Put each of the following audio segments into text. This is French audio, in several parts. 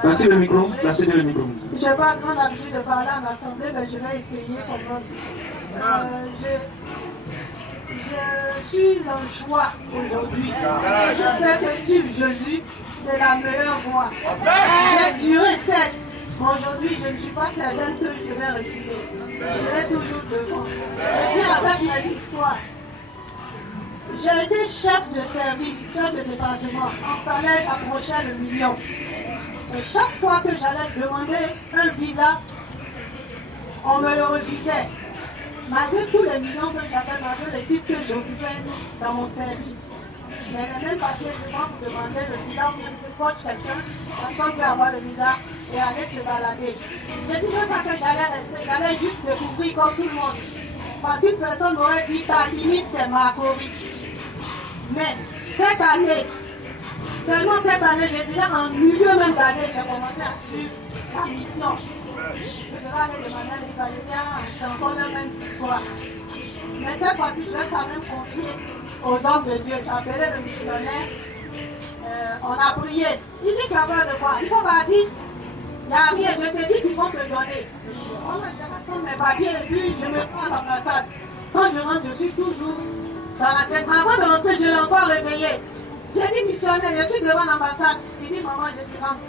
Placez le micro, placez le micro. Je n'ai pas grand l'habitude de parler à l'Assemblée, mais je vais essayer quand même. Je suis en joie aujourd'hui. Je sais que suivre Jésus, c'est la meilleure voie. J'ai duré 7. Aujourd'hui, je ne suis pas certaine que je vais reculer. Je vais toujours devant. Je viens avec mes histoires. J'ai été chef de service, chef de département. Mon salaire approchait le million. Et chaque fois que j'allais demander un visa, on me le refusait. Malgré tous les millions que j'avais, malgré les titres que j'occupais dans mon service. Mais les mêmes papiers, je pense, pour demander le visa, ou bien je coach quelqu'un, personne peut avoir le visa et aller se balader. Je dis même pas que j'allais rester, j'allais juste découvrir comme tout le monde. Parce qu'une personne m'aurait dit, ta limite, c'est Marcory. Mais cette année, seulement cette année, je dirais en milieu même d'année, j'ai commencé à suivre la mission. Je devrais aller demander les Israéliens, c'est encore la même histoire. Mais cette fois-ci, je vais quand même confier aux hommes de Dieu. J'ai appelé le missionnaire, on a prié. Il dit, tu as peur de quoi? Il faut partir. Il n'y a rien, je te dis qu'ils vont te donner. Oh, je rassemble mes papiers et puis je me prends à l'ambassade. Quand je rentre, je suis toujours dans la tête. Mais avant de rentrer, je l'ai encore réveillé. J'ai dit, missionnaire, je suis devant l'ambassade. Il dit, maman, je dis, rentre.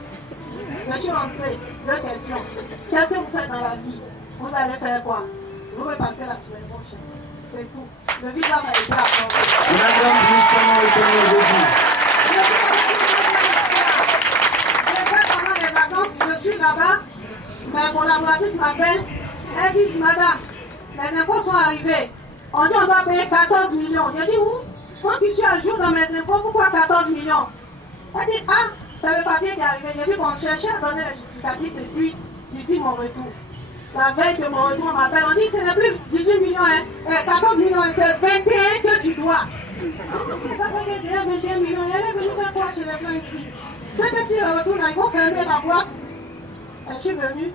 Je suis rentré. Deux questions. Qu'est-ce que vous faites dans la vie? Vous allez faire quoi? Vous pouvez passer la semaine prochaine. C'est tout. Le visa m'a été accordé. On acclame puissamment le Seigneur Jésus. Pendant les vacances, je suis là-bas. Ma collaboratrice m'appelle. Elle dit, madame, les impôts sont arrivés. On dit on doit payer 14 millions. Je dis où? Moi qui suis à jour dans mes impôts, pourquoi 14 millions? Elle dit, ah, c'est le papier qui est arrivé. J'ai dit qu'on cherchait à donner le justificatif depuis d'ici mon retour. La veille de mon retour, on m'appelle, on dit que ce n'est plus 18 millions, hein, 14 millions, c'est 21 que tu dois. Ça fait que j'ai 21 millions. Elle est venue faire quoi chez les gens ici? C'est que si je retourne, ils vont fermer la boîte. Et je suis venue.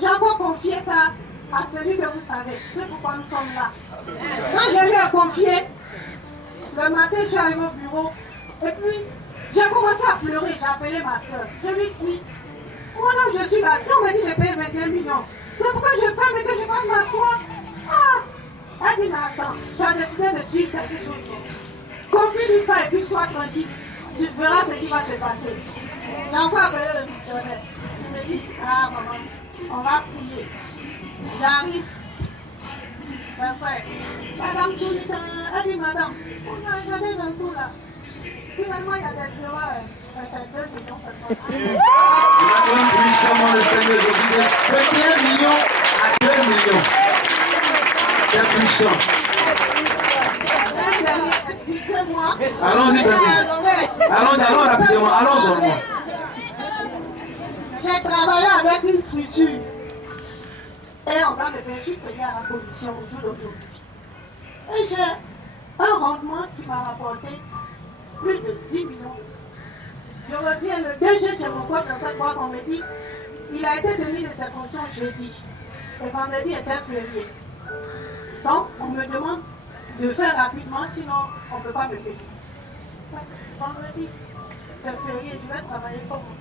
J'ai encore confié ça à celui que vous savez. C'est pourquoi nous sommes là. Quand j'ai eu à confier, le matin, je suis arrivée au bureau. Et puis, j'ai commencé à pleurer. J'ai appelé ma soeur. Je lui dis, moi-là, je suis là. Si on me dit que je paye 21 millions, c'est pourquoi je ferme et que je passe m'asseoir. Ah! Elle dit, mais attends, tu as décidé de suivre quelque chose. Confie-lui ça et puis sois tranquille. Tu verras ce qui va se passer. J'ai encore appelé le missionnaire. Il me dit, ah maman, on va prier. J'arrive. Mon frère, madame tout le temps, elle dit, madame, on a regardé dans tout là. Finalement, il y a des erreurs. C'est 2 millions seulement. On acclame puissamment le Seigneur Jésus. De 21 millions à 2 millions. C'est puissant. Excusez-moi. Allons-y, allons rapidement, allons seulement. J'ai travaillé avec une structure. Et on va me faire juste payer à la commission au jour d'aujourd'hui. Et j'ai un rendement qui m'a rapporté plus de 10 millions. Je reviens le DG chez mon pote dans cette boîte, on me dit, il a été tenu de ses fonctions jeudi. Et vendredi était férié. Donc, on me demande de faire rapidement, sinon on ne peut pas me payer. Vendredi, c'est férié, je vais travailler comme moi.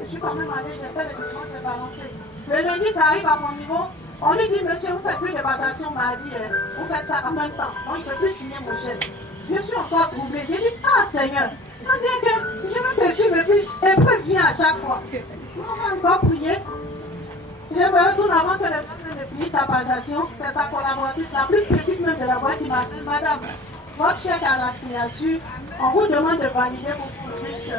Je suis quand même allée, j'ai fait les documents, je vais balancer. Le lundi, ça arrive à son niveau. On lui dit, monsieur, vous faites plus de passation mardi, vous faites ça en même temps. Donc, il ne peut plus signer mon chef. Je suis encore troublée. J'ai dit, ah Seigneur, on dit que je vais te suivre et puis épreuve vient à chaque fois. On va encore prier. Je me retourne avant que le personne ne finisse sa passation. C'est sa collaboratrice, la plus petite même de la boîte, qui m'a dit, madame, votre chèque à la signature, on vous demande de valider pour qu'on puisse...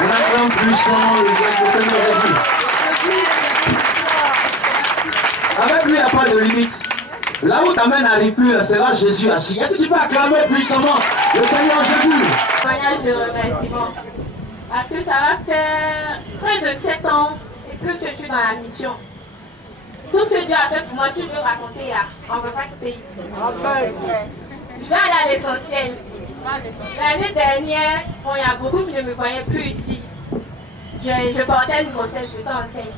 On acclame puissamment le Seigneur Jésus. Avec lui, il n'y a pas de limite. Là où t'amènes n'arrive plus, sera Jésus assis. Est-ce que tu peux acclamer puissamment le Seigneur Jésus? Voyage de remerciement. Parce que ça va faire près de 7 ans et plus que je suis dans la mission. Tout ce que Dieu a fait pour moi, si je veux raconter, on ne peut pas quitter ici. Je vais aller à l'essentiel. L'année dernière, bon, il y a beaucoup qui ne me voyaient plus ici. Je portais une grossesse, j'étais enceinte.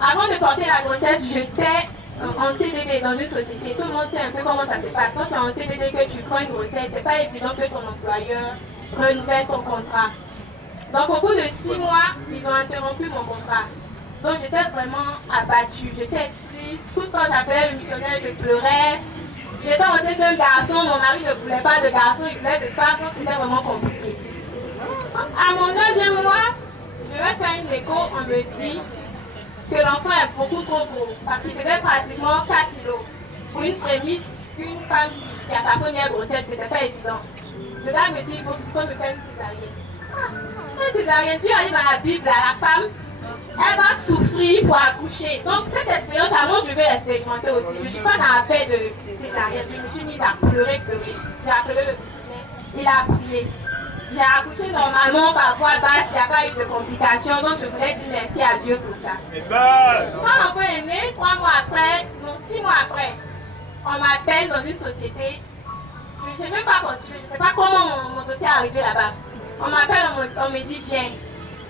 Avant de porter la grossesse, j'étais en CDD dans une société, tout le monde sait un peu comment ça se passe. Quand tu es en CDD, que tu prends une grossesse, c'est pas évident que ton employeur renouvelle ton contrat. Donc au bout de 6 mois, ils ont interrompu mon contrat. Donc j'étais vraiment abattue, j'étais triste. Tout le temps j'appelais le missionnaire, je pleurais. J'étais enceinte d'un garçon, mon mari ne voulait pas de garçon, il voulait de femme, donc c'était vraiment compliqué. À mon 9e mois, je vais faire une écho, on me dit que l'enfant est beaucoup trop gros, parce qu'il faisait pratiquement 4 kilos. Pour une prémisse, une femme qui a sa première grossesse, c'était pas évident. Le gars me dit, il faut me faire une césarienne. Une césarienne, tu as dit dans la Bible, la femme, elle va souffrir pour accoucher. Donc cette expérience, avant je vais l'expérimenter aussi. Je ne suis pas dans la paix de césarienne. Je me suis mise à pleurer. J'ai appelé le professeur, il a prié. J'ai accouché normalement par voie basse, il n'y a pas eu de complications, donc je voulais dire merci à Dieu pour ça. Quand l'enfant est né, 3 mois après, non 6 mois après, on m'appelle dans une société. Je ne sais même pas continuer, je ne sais pas comment mon dossier est arrivé là-bas. On m'appelle, on me dit viens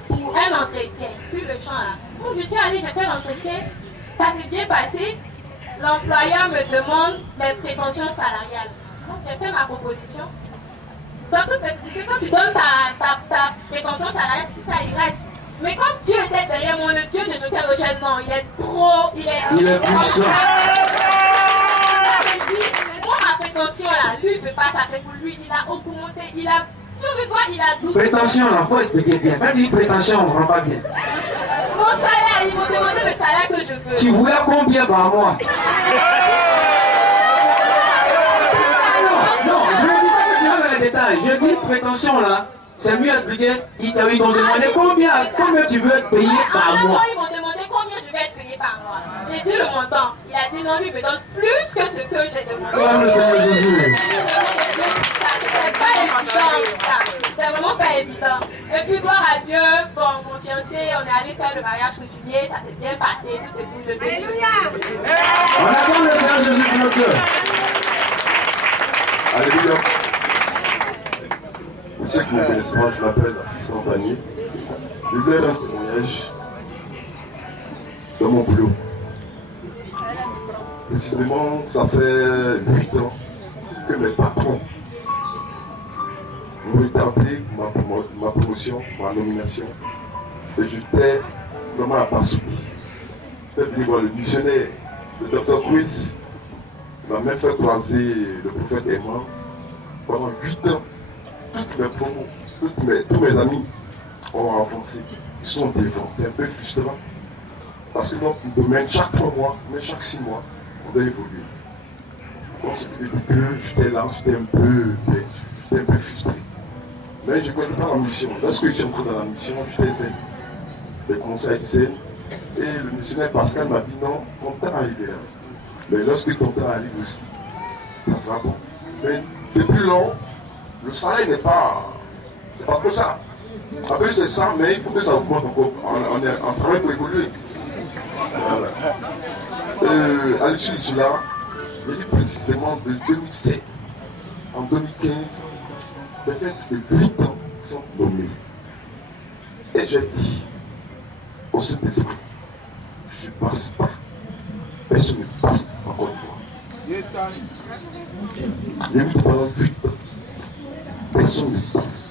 pour un entretien sur le champ là. Donc je suis allée, j'ai fait l'entretien, ça s'est bien passé. L'employeur me demande mes prétentions salariales. Donc j'ai fait ma proposition. Donc tout expliqué, quand tu donnes ta prétention salariale, ça il reste. Mais quand Dieu était derrière moi, le Dieu de Joker Rochelle, non, il est trop, il est puissant. Moi, ma prétention là, lui il ne veut pas ça, c'est pour lui, il a augmenté, il a, si on veut voir, il a doublé. Prétention là, faut expliquer bien. Quand il dit prétention, on ne comprend pas bien. Mon salaire, ils m'ont demandé le salaire que je veux. Tu voulais combien par mois? Non, je ne dis pas que tu vas dans les détails. Je dis prétention là, c'est mieux expliqué. Ils t'ont demandé combien tu veux être payé par mois. Ils m'ont demandé combien je vais être payé par mois. J'ai dit le montant. Il a dit non, lui me donne plus que ce que j'ai demandé. Comme le Seigneur Jésus. C'est pas évident. C'est vraiment pas évident. Et puis gloire à Dieu, bon, mon fiancé, on est allé faire le mariage coutumier, ça s'est bien passé, tout est cool de Dieu. Alléluia. On attend le Seigneur Jésus pour notre soeur. Alléluia. Pour ceux qui me connaissent pas, je m'appelle Assistant Panier. Je vais faire un témoignage dans mon boulot. Précisément, ça fait 8 ans que mes patrons ont retardé ma promotion, ma nomination. Et j'étais vraiment abasourdi. J'étais venu voir le missionnaire, le docteur Quiz, m'a même fait croiser le prophète et moi. Pendant 8 ans, toutes mes promos, tous mes amis ont avancé. Ils sont devant. C'est un peu frustrant. Parce que dans le domaine, chaque 3 mois, mais chaque 6 mois, on doit évoluer. Donc, je dis que j'étais là, j'étais un peu frustré. Mais je ne connais pas la mission. Lorsque je suis entré dans la mission, j'étais zen. J'ai commencé à être zen. Et le missionnaire Pascal m'a dit non, ton temps arrive là. Mais lorsque ton temps arrive aussi, ça sera bon. Mais depuis lors, le salaire n'est pas. C'est pas que ça. Après, c'est ça, mais il faut que ça augmente encore. On est en travail pour évoluer. Voilà. À l'issue de cela, j'ai dit précisément de 2007 en 2015, j'ai fait plus de 8 ans sans nommer. Et j'ai dit au Saint-Esprit, je ne passe pas. Personne ne passe encore une fois. J'ai vu pendant 8 ans. Personne ne passe.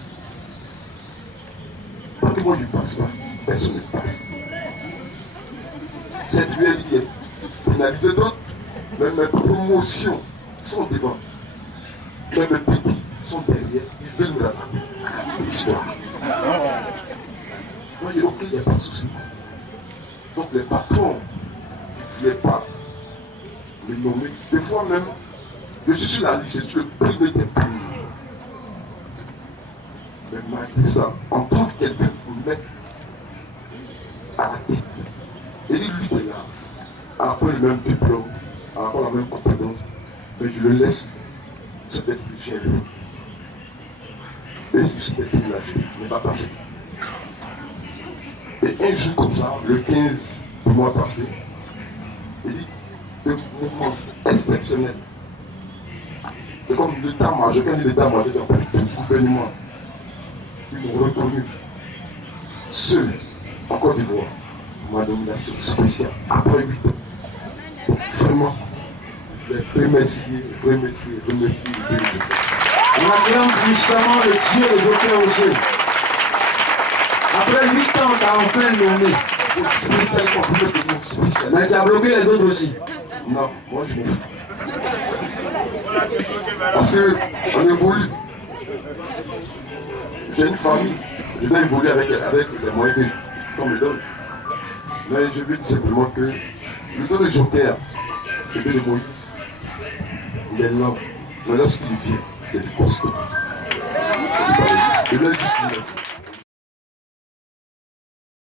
Tant que moi je ne passe pas, personne ne passe. Cette réalité est pénalisée d'autres, mais mes promotions sont devant. Mais mes petits sont derrière, ils veulent me rattraper. L'histoire. Moi j'ai dit, ok, il n'y a pas de souci. Donc les patrons ne voulaient pas me nommer. Des fois même, je suis sur la liste, je suis le premier des premiers. Mais malgré ça, on trouve quelqu'un pour me mettre à la tête. Et lui est là, à la fois le même diplôme, à la fois la même compétence, mais je le laisse, cet esprit gérer. Et cet esprit-là, je n'ai pas passé. Et un jour comme ça, le 15 du mois passé, il dit, un mouvement exceptionnel. C'est comme l'état-major, quand il dit l'état-major du gouvernement, ils m'ont reconnu seul en Côte d'Ivoire, ma nomination spéciale après 8 ans. vraiment les remercier. On acclame puissamment le Dieu de Joker aussi. Après 8 ans, tu as enfin nommé. Spécialement, spécialement. Mais tu as bloqué les autres aussi. Non, moi je m'en fous. Parce qu'on évolue. J'ai une famille, je dois évoluer avec les moyens qu'on me donne. Mais je veux dire simplement que le don de Joker, c'est de Moïse, il est lent. Mais lorsqu'il vient, c'est du costaud. Je dois juste dire ça.